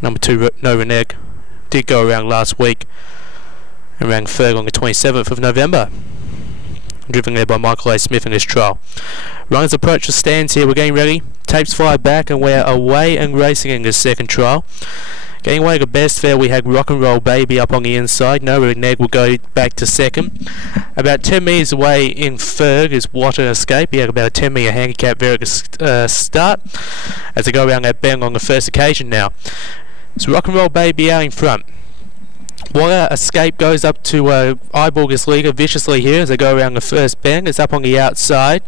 Number 2, No Reneg, did go around last week and ran third on the 27th of November. Driven there by Michael A. Smith in this trial. Runners approach the stands here. We're getting ready. Tapes fly back and we're away and racing in this second trial. Getting away the best there, we had Rock and Roll Baby up on the inside. No Reneg will go back to second. About 10 metres away in third is What an Escape. He had about a 10 metre handicap there at the start as they go around that bend on the first occasion now. So Rock and Roll Baby out in front. What an Escape goes up to eyeball this leader viciously here as they go around the first bend. It's up on the outside,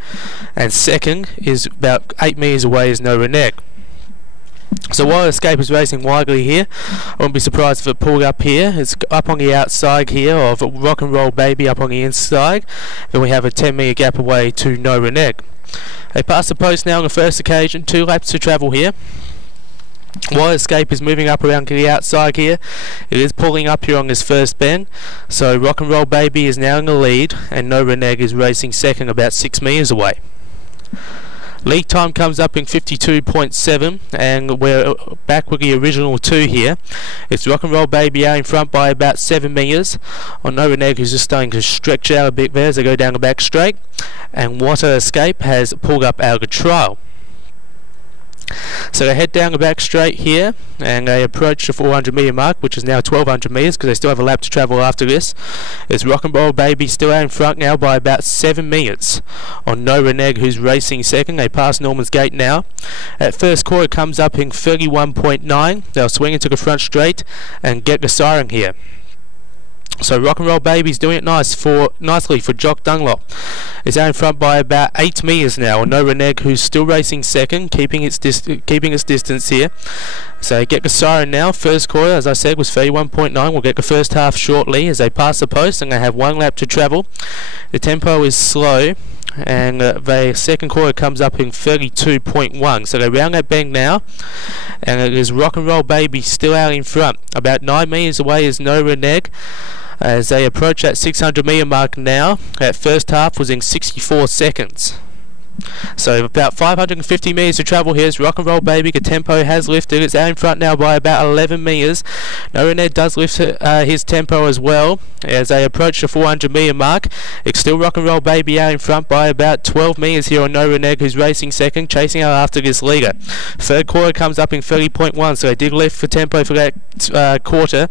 and second is about 8 metres away is No Reneg. So What an Escape is racing widely here. I wouldn't be surprised if it pulled up here. It's up on the outside here of Rock and Roll Baby up on the inside. Then we have a 10 metre gap away to No Reneg. They pass the post now on the first occasion. 2 laps to travel here. What an Escape is moving up around to the outside here. It is pulling up here on this first bend. So Rock and Roll Baby is now in the lead and No Reneg is racing second about 6 metres away. Lead time comes up in 52.7 and we're back with the original 2 here. It's Rock and Roll Baby out in front by about 7 metres on No Reneg, who's just starting to stretch out a bit there as they go down the back straight, and What an Escape has pulled up out of the trial. So they head down the back straight here and they approach the 400 metre mark, which is now 1200 metres because they still have a lap to travel after this. It's Rock and Roll Baby still out in front now by about 7 metres on No Reneg, who's racing second. They pass Norman's Gate now. At first quarter comes up in 31.9. They'll swing into the front straight and get the siren here. So Rock and Roll Baby's doing it nicely for Jock Dunlop. It's out in front by about 8 metres now, and No Reneg, who's still racing second, keeping its distance here. So get the siren now. First quarter, as I said, was 31.9. We'll get the first half shortly as they pass the post, and they have 1 lap to travel. The tempo is slow, and the second quarter comes up in 32.1. So they round that bend now, and it is Rock and Roll Baby still out in front. About 9 metres away is No Reneg as they approach that 600 metre mark now. That first half was in 64 seconds. So about 550 metres to travel here. It's Rock and Roll Baby. The tempo has lifted. It's out in front now by about 11 metres. No Reneg does lift his tempo as well as they approach the 400 metre mark. It's still Rock and Roll Baby out in front by about 12 metres here on No Reneg, who's racing second, chasing out after this leader. Third quarter comes up in 30.1, so they did lift for tempo for that quarter.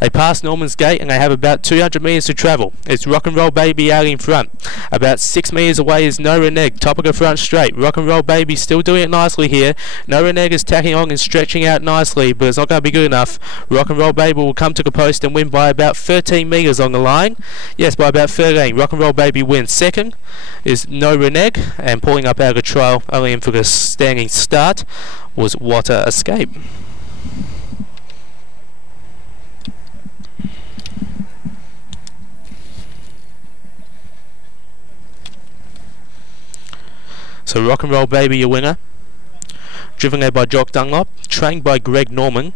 They pass Norman's Gate and they have about 200 metres to travel. It's Rock and Roll Baby out in front. About 6 metres away is No Reneg, top of the front straight. Rock and Roll Baby still doing it nicely here. No Reneg is tacking on and stretching out nicely, but it's not going to be good enough. Rock and Roll Baby will come to the post and win by about 13 metres on the line. Yes, by about 13. Rock and Roll Baby wins. Second is No Reneg, and pulling up out of the trial, only in for the standing start, was What an Escape. So Rock and Roll Baby, your winner. Driven there by Jock Dunlop, trained by Greg Norman.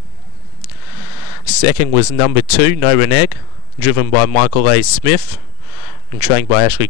Second was number 2, No Reneg, driven by Michael A. Smith, and trained by Ashley